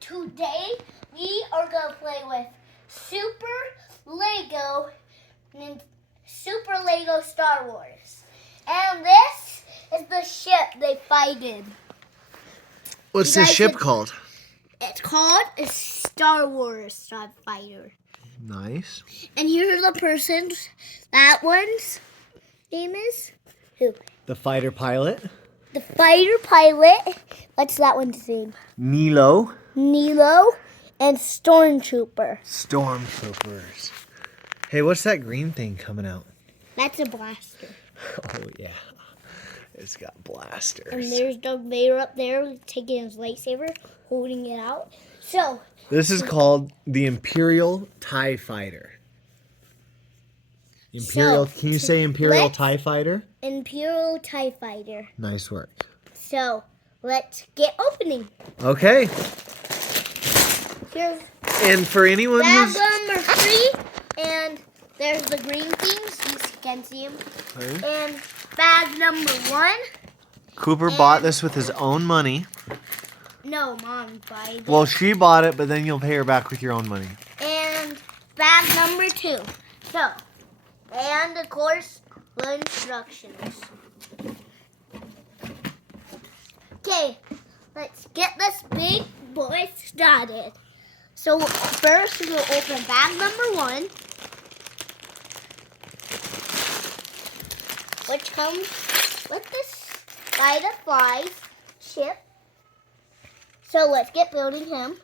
today we are going to play with Super Lego Star Wars. And this is the ship they fight in. What's this ship called? It's called a Star Wars TIE Fighter. Nice. And here's the person's, that one's name is? Who? The fighter pilot. The fighter pilot. What's that one's name? Nilo. Nilo and Stormtrooper. Stormtroopers. Hey, what's that green thing coming out? That's a blaster. Oh, yeah. It's got blasters. And there's Darth Vader up there taking his lightsaber, holding it out. So this is called the Imperial TIE Fighter. Can you say Imperial TIE Fighter? Imperial TIE Fighter. Nice work. So let's get opening. Okay. Here's and for anyone bag number 3, and there's the green things. You can see them. Okay. And bag number 1. Cooper bought this with his own money. No, Mom bought it. Well, she bought it, but then you'll pay her back with your own money. And bag number 2. So, and of course, the instructions. Okay, let's get this big boy started. So first we'll open bag number 1, which comes with this Firefly's ship. So let's get building him.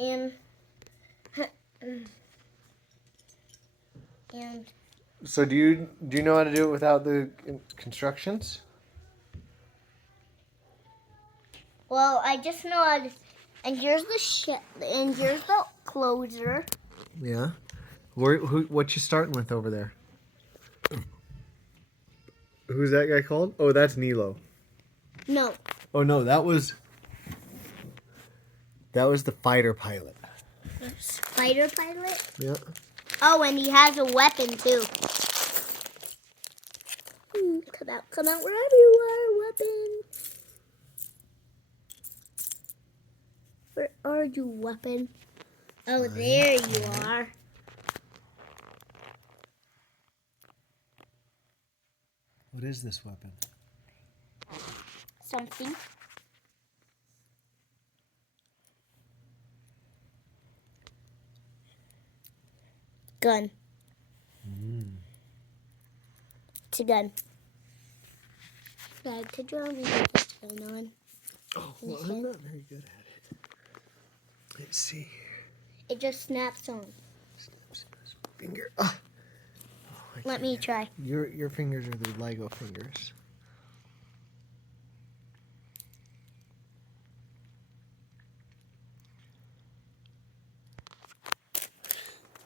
And so do you know how to do it without the constructions? Well, I just know how to. And here's the ship. And here's the closer. Yeah. What you starting with over there? Who's that guy called? Oh, that's Nilo. No. Oh no, that was the fighter pilot. Fighter pilot? Yeah. Oh, and he has a weapon too. Come out wherever you are, weapon. Where are you, weapon? Oh, there you are. What is this weapon? Something. Gun. It's a gun. Bag to draw me what's going on. Oh, well, I'm not very good at it. Let's see. It just snaps on. Finger. Ah. Oh, let me try. Your fingers are the Lego fingers.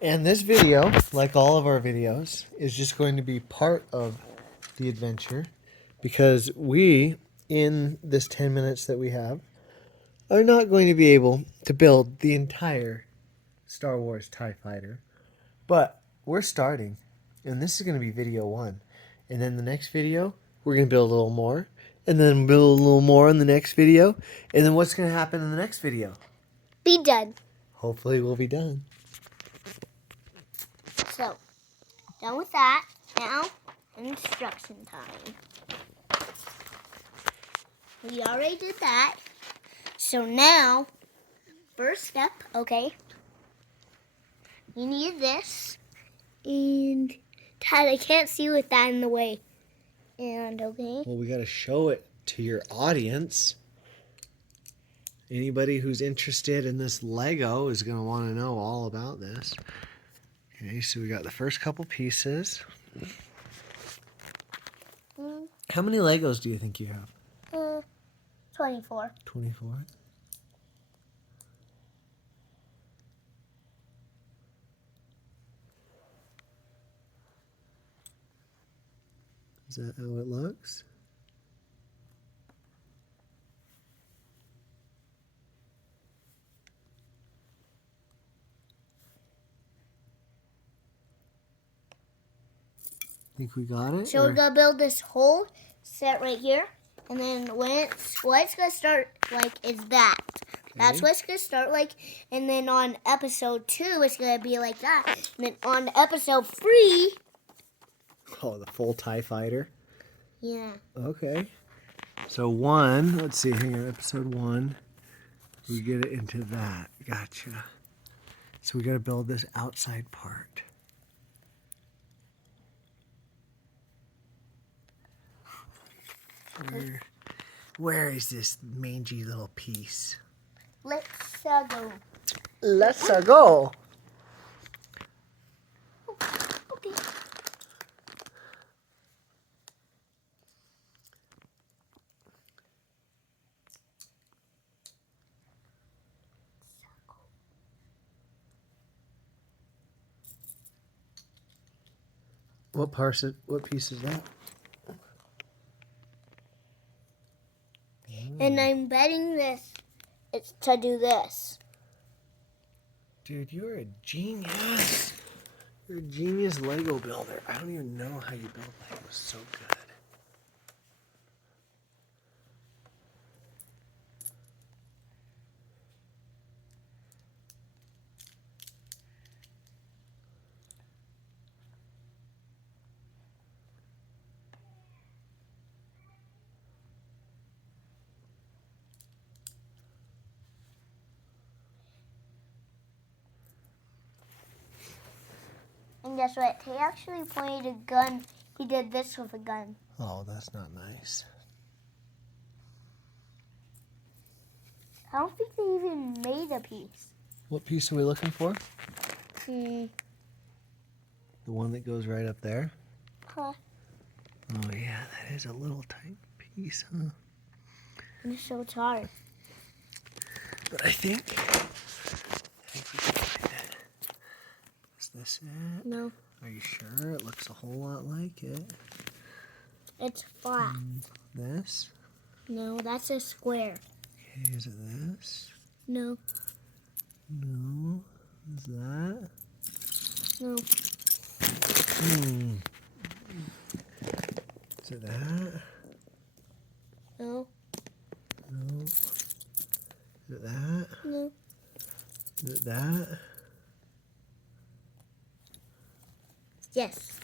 And this video, like all of our videos, is just going to be part of the adventure because we, in this 10 minutes that we have, are not going to be able to build the entire Star Wars TIE Fighter. But we're starting, and this is going to be video 1. And then the next video, we're going to build a little more, and then build a little more in the next video. And then what's going to happen in the next video? Be done. Hopefully we'll be done. So, done with that. Now, instruction time. We already did that. So now, first step, okay. You need this. And, Dad, I can't see with that in the way. And, okay. Well, we got to show it to your audience. Anybody who's interested in this Lego is going to want to know all about this. Okay, so we got the first couple pieces. How many Legos do you think you have? 24. 24? Is that how it looks? Think we got it? So we're going to build this whole set right here. And then what it's going to start like is that. That's Okay. what it's going to start like. And then on episode 2, it's going to be like that. And then on episode 3. Oh, the full TIE fighter. Yeah. Okay. So 1, let's see here, episode 1. We get it into that. Gotcha. So we got to build this outside part. Where is this mangy little piece? Let's go. Let's go. Okay. What piece is that? And I'm betting it's to do this. Dude, you're a genius. You're a genius Lego builder. I don't even know how you build Legos so good. And guess what? He actually pointed a gun. He did this with a gun. Oh, that's not nice. I don't think they even made a piece. What piece are we looking for? Hmm. The one that goes right up there? Huh. Oh, yeah, that is a little tiny piece, huh? It's so hard. But I think we can find it. Is this it? No, Are you sure? It looks a whole lot like it. it's flat. This? No, that's a square. Okay, is it this? No, No. Is that? no, Is it that? no, No. Is it that? no. Is it that? Yes.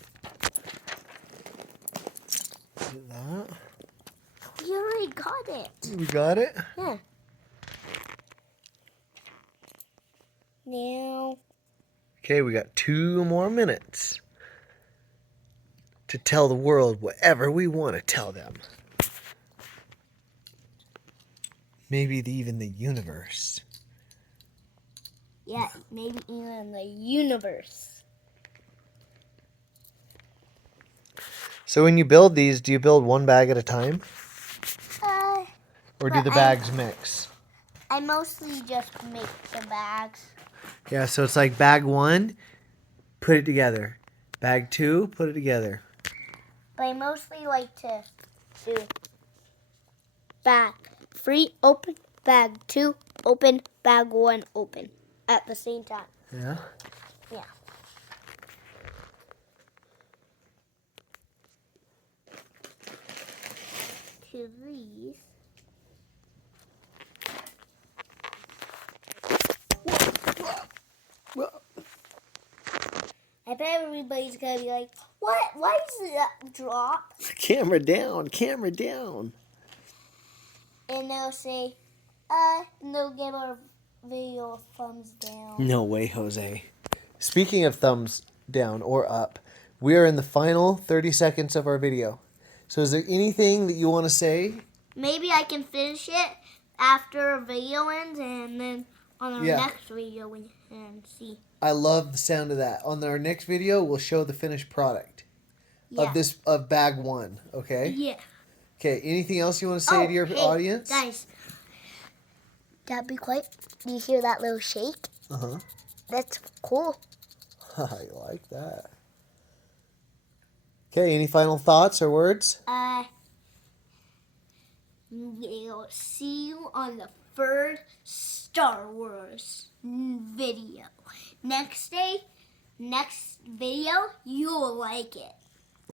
Is it that? We already got it. We got it? Yeah. Now, Okay, we got 2 more minutes to tell the world whatever we want to tell them. Maybe even the universe. yeah, maybe even the universe. So when you build these, do you build one bag at a time? Or do Well, the bags mix? I mostly just make the bags. Yeah, so it's like bag 1, put it together. Bag 2, put it together. But I mostly like to do bag 3 open, bag 2 open, bag 1 open at the same time. Yeah? Yeah. To these. I bet everybody's gonna be like, "What? Why does that drop?" Camera down, camera down. And they'll say, and they'll give our video a thumbs down. No way, Jose. Speaking of thumbs down or up, we are in the final 30 seconds of our video. So is there anything that you want to say? Maybe I can finish it after a video ends, and then on our next video we can see. I love the sound of that. On our next video, we'll show the finished product of bag 1, okay? Yeah. Okay, anything else you want to say to your audience? Guys, that'd be quite. Do you hear that little shake? Uh-huh. That's cool. I like that. Okay, any final thoughts or words? We'll see you on the third Star Wars video. Next video, you'll like it.